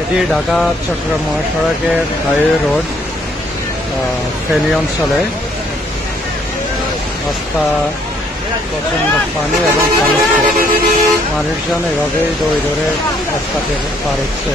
এটি ঢাকা চট্টগ্রাম মহাসড়কের highway road Feni অঞ্চলে। রাস্তা প্রচণ্ড পানি এবং মানুষজন এভাবেই দৌড়ে দৌড়ে রাস্তাকে পার হচ্ছে।